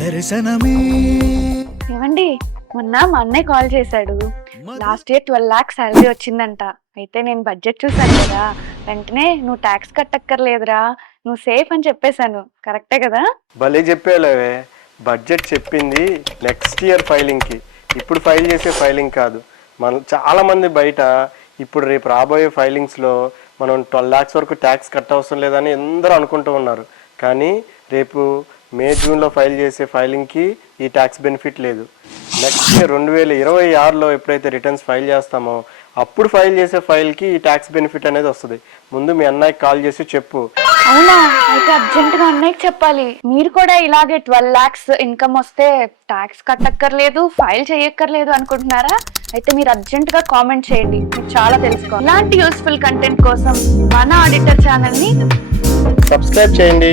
దర్శనమే. ఏమండి? మొన్న మా అన్నయ్య కాల్ చేశాడు. Last year twelve lakhs salary వచ్చిందంట. అయితే నేను బడ్జెట్ చూసాను కదా. వెంటనే నువ్వు ట్యాక్స్ కట్టక్కర్లేదురా. నువ్వు సేఫ్ అని చెప్పేశాను. కరెక్టే కదా? భలే చెప్పేలేవే బడ్జెట్ చెప్పింది నెక్స్ట్ ఇయర్ ఫైలింగ్కి. ఇప్పుడు ఫైల్ చేసే ఫైలింగ్ కాదు. మన చాలా మంది బయట ఇప్పుడు రేపు రాబోయే ఫైలింగ్స్లో మనం ట్వెల్వ్ ల్యాక్స్ వరకు ట్యాక్స్ కట్ట అవసరం లేదని అందరూ అనుకుంటూ ఉన్నారు. కానీ రేపు మే జూన్లో ఫైల్ చేసే ఫైలింగ్కి ఈ ట్యాక్స్ బెనిఫిట్ లేదు. నెక్స్ట్ ఇయర్ రెండు వేల ఇరవై ఆరులో ఎప్పుడైతే రిటర్న్స్ ఫైల్ చేస్తామో అప్పుడు ఫైల్ చేసే ఫైల్కి ఈ ట్యాక్స్ బెనిఫిట్ అనేది వస్తుంది. ముందు మీ అన్నయ్యకి కాల్ చేసి చెప్పు. అవునా? అయితే అర్జెంట్గా అన్నయ్యకి చెప్పాలి. మీరు కూడా ఇలాగే ట్వెల్వ్ లాక్స్ ఇన్కమ్ వస్తే ట్యాక్స్ కట్టక్కర్లేదు ఫైల్ చేయక్కర్లేదు అనుకుంటున్నారా? అయితే మీరు అర్జెంట్గా కామెంట్ చేయండి. మీకు చాలా తెలుసుకోవాలి. ఇలాంటి యూస్ఫుల్ కంటెంట్ కోసం మన ఆడిటర్ ఛానల్ని సబ్స్క్రైబ్ చేయండి.